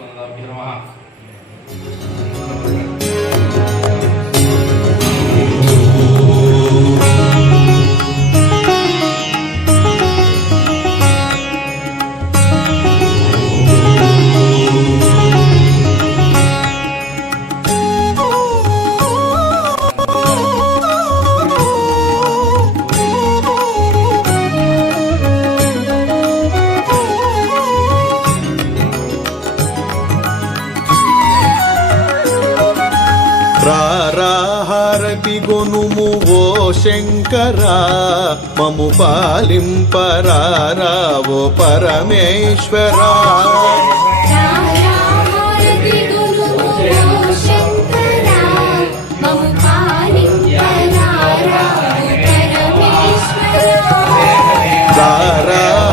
విశ్వనాథాభ్యో నమః. హారతి గొనుము ఓ శంకరా, మము పాలింపరారా ఓ పరమేశ్వరా.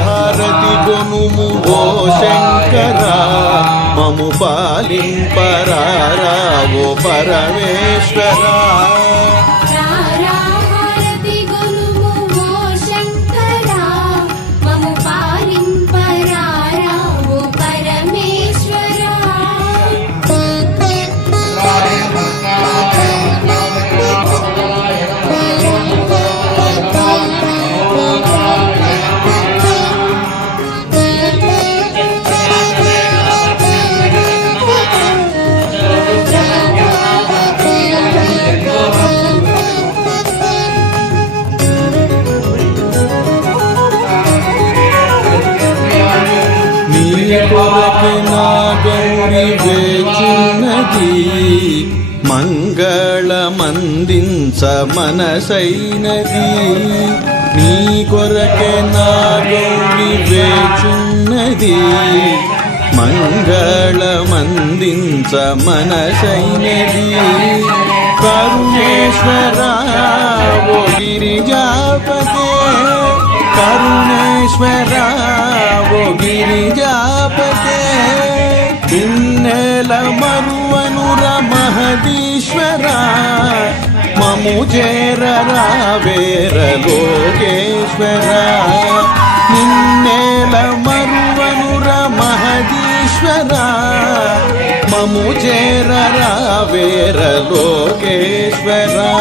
హారతి గొనుము ఓ శంకరా, మము పాలింపరారా ఓ పరమేశ్వరా. కొరకు నా గౌరి వేచినది, మంగళమందించ మనసైనది. నీ కొరకే నా గౌరి వేచున్నది, మంగళమందించ మనసైనది. కరుణేశ్వరా ఓ గిరిజాపతే, కరుణేశ్వరా ఓ గిరిజాపతే. పిన్నెల మరువనుర మహదీశ్వరా, మము చేరరా వేర లోకేశ్వరా. నిన్నెల మరువనుర మహదీశ్వరా, మము చేరరా వేర లోకేశ్వరా.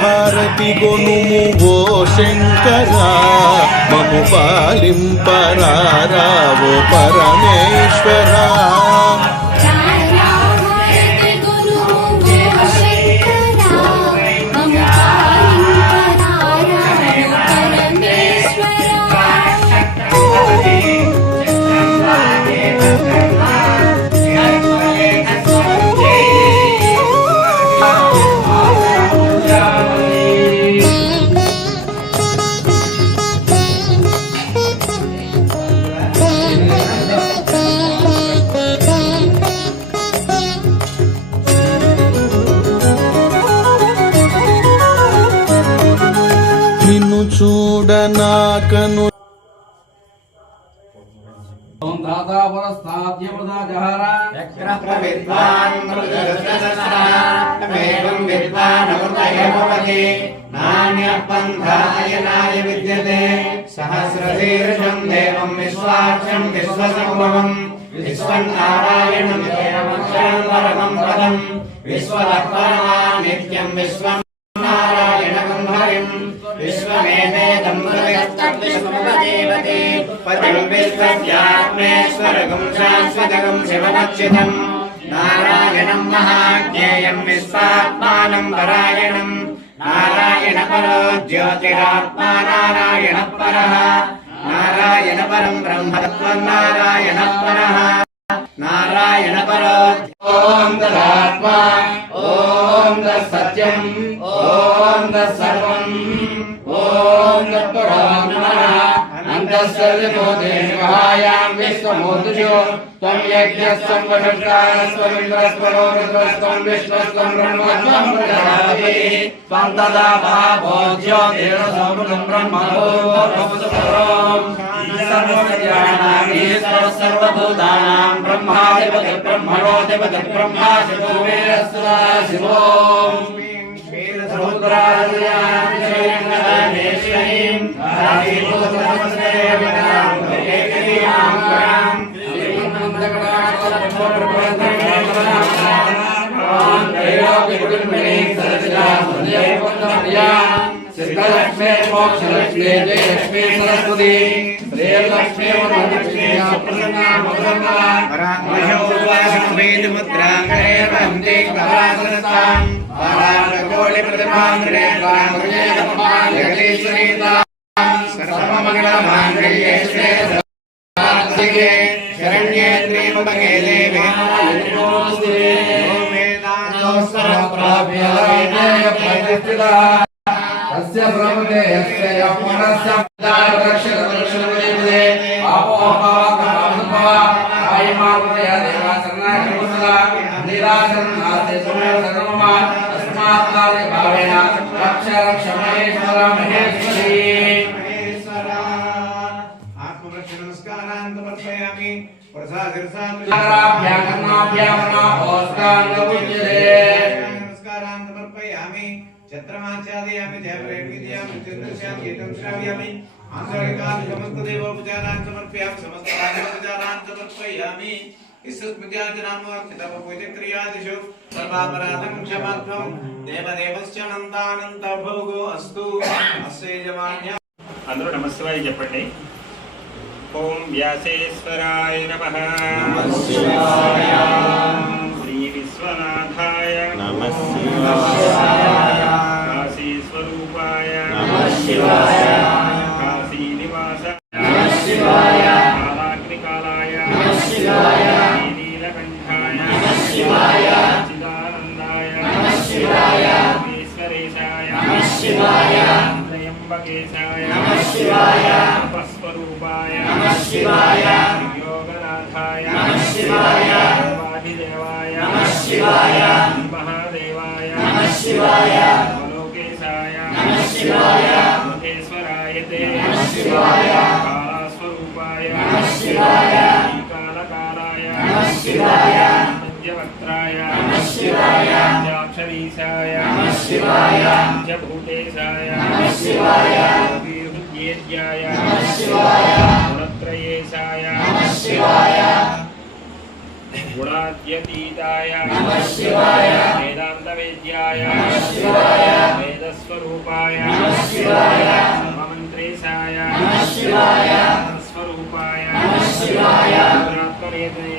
హారతి గొనుము ఓ శంకరా, మము పాలింపరారా ఓ పరమేశ్వరా. నిన్ను చూడనాకను సహస్రశీర్షం దేవం విశ్వాక్షం విశ్వసంభవం విశ్వన్నారాయణం పరమం పదం విశ్వతఃపరమా నిత్యం విశ్వం నారాయణం హరిం విశ్వమేవేదం విశ్వముపదేవతే పదం విశ్వస్యాత్మేశ్వరగం శాశ్వతగం శివనక్షితం నారాయణం మహాజ్ఞేయం విశ్వాత్మానం పరాయణం నారాయణ పరో జ్యోతిరాత్మా నారాయణ పరః నారాయణ పరం బ్రహ్మతత్వం నారాయణ పరః నారాయణ పరో. ఓం తదాత్మా ఓం తత్సత్యం ఓం తత్సర్వం ఓం తత్పురం నమః. అంతఃసర్వభూతేషు విశ్వమూర్తిషు త్వం యజ్ఞస్త్వం వషట్కారస్త్వం ఇంద్రస్త్వం రుద్రస్త్వం విష్ణుస్త్వం బ్రహ్మస్త్వం ప్రజాపతి త్వం తదా మహాభోజ్యో దేవసోమృతం బ్రహ్మభూతం సర్వభూతానాం బ్రహ్మాధిపతి బ్రహ్మణోధిపతి బ్రహ్మా శివో వేదస్సుదా శివో. सिद्धलक्ष्मी मोक्षलक्ष्मी जयलक्ष्मी सरस्वती श्रीलक्ष्मी प्रसन्ना शरण्ये त्र्यंबके देवी तस्य ब्रह्मते यस्य यमनस्य रक्षक रक्षणते आपोहाकामत्वा आयमार्गते देवासना कृष्णा निरासन नास्ते सुमे सर्वमा अस्मात् कार्य भावेन रक्ष रक्ष महेश्वर महेश्वरी आत्मरक्षण नमस्कारान् समर्पयामि प्रसादिर्साद्राभ्यां कर्णाभ्यां नमस्कारान् समर्पयामि छत्रमाचार्यामि जयप्रेमिद्यामि चतुर्श्यामि गीतं श्रावयामि आंसरिकान् समस्त देवोपचारान् समर्पयामि समस्त राजोपचारान् समर्पयामि इसुस्मृत्याजनामोर्थितपूजक्रियादिषु सर्वापराधं क्षमात्वं देवदेवस्य अनन्तानन्त भोगो अस्तु अस्य यजमान्य అందరూ నమస్కారాయ చెప్పండి. ఓం వ్యాసేశ్వరాయ నమః. శ్రీ విశ్వనాథాయ నమః కాశీ స్వరూపాయ కాశీ నివాస కాలాగ్నికాలాయ నీలకంఠాయ చిదానందాయ ఈశ్వరేశాయ త్రయంబకేశాయ తపస్వరూపాయ योगनाथाय वादिदेवाय महादेवाय लोकेशाय लोकेश्वराय ते कालस्वरूपाय कालकालाय पंचवक्त्राय पंचाक्षरीशाय पंचभूतेशाय येज्याय गुणत्रयेशाय गुणाद्यतीताय वेदान्तवेद्याय वेदस्वरूपाय सर्वमन्त्रेशाय स्वरूपाय गुणात्मनेत्रे